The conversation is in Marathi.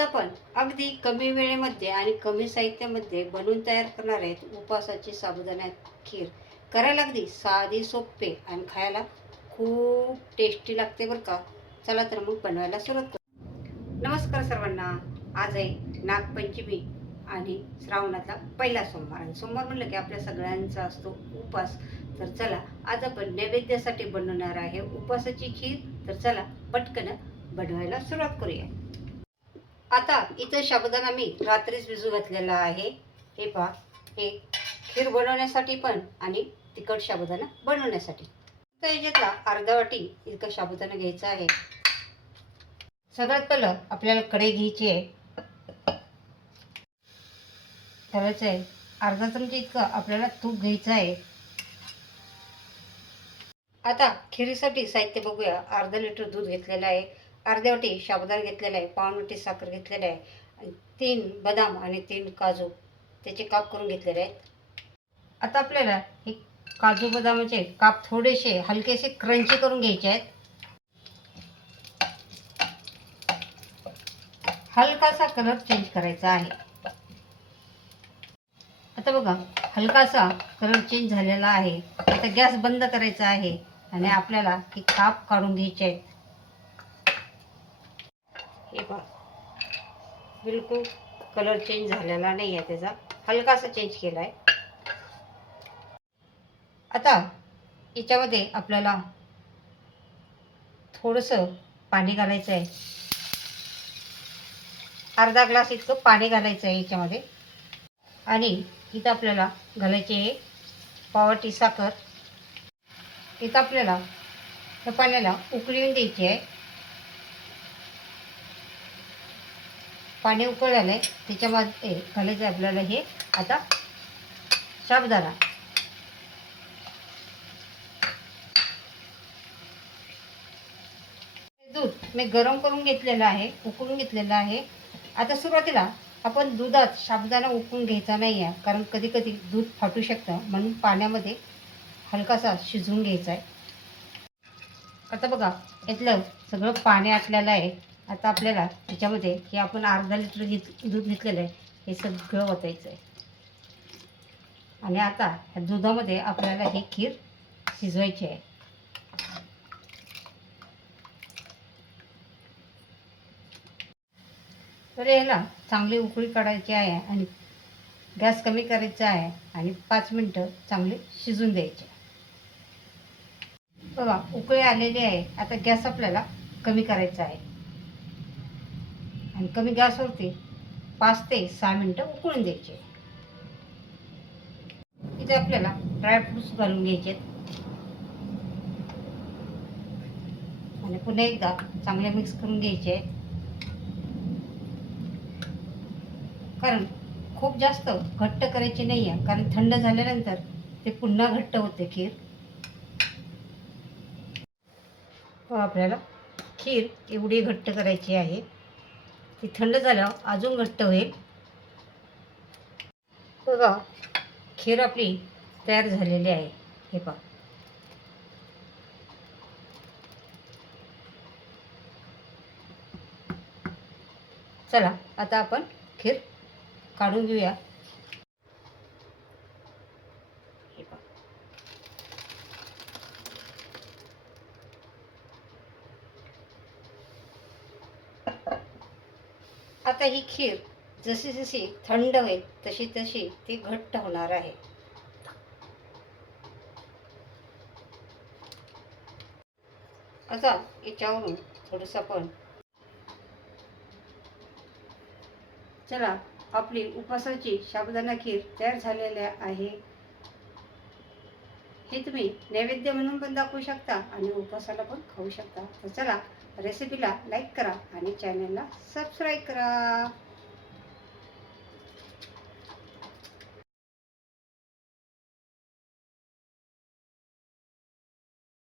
आज आपण अगदी कमी वेळेमध्ये आणि कमी साहित्यामध्ये बनवून तयार करणार आहेत उपवासाची साबुदाणा खीर. करायला अगदी साधी, सोपे आणि खायला खूप टेस्टी लागते बरं का. चला तर मग बनवायला सुरुवात करू. नमस्कार सर्वांना. आज आहे नागपंचमी आणि श्रावणातला पहिला सोमवार. आणि सोमवार म्हणलं की आपल्या सगळ्यांचा असतो उपवास. तर चला आज आपण नैवेद्यासाठी बनवणार आहे उपवासाची खीर. तर चला पटकन बनवायला सुरुवात करूया. आता इथं साबुदाणा मी रात्रीच भिजू घातलेला आहे. हे पहा, हे खीर बनवण्यासाठी पण आणि तिखट साबुदाणा बनवण्यासाठी. तर याच्यातला अर्धा वाटी इतका साबुदाणा घ्यायचा आहे. सगळ्यात पहिलं आपल्याला कढई घ्यायची आहे. करायचं आहे अर्धा चमचा इतकं आपल्याला तूप घ्यायचं आहे. आता खिरीसाठी साहित्य बघूया. अर्धा लिटर दूध घेतलेलं आहे, अर्ध्या वाटी साबुदाणा घेतलेला आहे, पाऊण वाटी साखर घेतलेली आहे, आणि 3 बदाम आणि 3 काजू त्याचे काप करून घेतलेले आहेत. आता आपल्याला हे काजू बदामाचे काप थोडेसे हलकेसे क्रंची करून घ्यायचे आहेत. हलकासा कलर चेंज करायचा आहे. आता बघा, हलकासा कलर चेंज झालेला आहे. आता गॅस बंद करायचा आहे आणि आपल्याला हे काप काढून घ्यायचे आहेत. हे पहा, बिलकुल कलर चेंज झालेला नाही आहे, त्याचा हलकासा चेंज केला आहे. आता याच्यामध्ये आपल्याला थोडंसं पाणी घालायचं आहे. अर्धा ग्लास इतकं पाणी घालायचं आहे याच्यामध्ये. आणि इथं आपल्याला घालायची आहे पाववाटी साखर. इथं आपल्याला त्या पाण्याला उकळी येऊन द्यायची आहे. पाणी उकळलं आहे, त्याच्यामध्ये घालायचं आहे आपल्याला हे आता साबुदाणा. दूध मी गरम करून घेतलेलं आहे, उकळून घेतलेलं आहे. आता सुरुवातीला आपण दुधात साबुदाणा उकळून घ्यायचा नाही आहे, कारण कधी कधी दूध फाटू शकतं, म्हणून पाण्यामध्ये हलकासा शिजवून घ्यायचा आहे. आता बघा, यातलं सगळं पाणी आटलेलं आहे. आता आपल्याला त्याच्यामध्ये हे आपण अर्धा लिटर दूध घेतलेलं आहे, हे सगळं ओतायचं आहे. आणि आता ह्या दुधामध्ये आपल्याला ही खीर शिजवायची आहे. तर याला चांगली उकळी काढायची आहे आणि गॅस कमी करायचा आहे आणि 5 मिनटं चांगले शिजून द्यायचे. बघा, उकळी आलेली आहे. आता गॅस आपल्याला कमी करायचा आहे आणि कमी गॅसवरती 5 ते 6 मिनटं उकळून द्यायचे. इथे आपल्याला ड्रायफ्रूट्स घालून घ्यायचे आणि पुन्हा एकदा चांगले मिक्स करून घ्यायचे. कारण खूप जास्त घट्ट करायची नाही आहे, कारण थंड झाल्यानंतर ते पुन्हा घट्ट होते खीर. आपल्याला खीर एवढी घट्ट करायची आहे, ती थंड झाल्यावर अजून घट्ट होईल. बघा, खीर आपली तयार झालेली आहे. हे पहा, चला आता आपण खीर काढून घेऊया. हे पहा, आता ही खीर जशी जशी थंड होईल तशी तशी ती घट्ट होणार आहे. आता याच्यावरून थोडंसं आपण, चला, आपली उपवासाची साबुदाणा खीर तयार झालेली आहे. हे तुम्ही नैवेद्य म्हणून पण दाखवू शकता आणि उपवासाला पण खाऊ शकता. तर चला, रेसिपीला लाईक करा आणि चॅनलला सबस्क्राईब करा.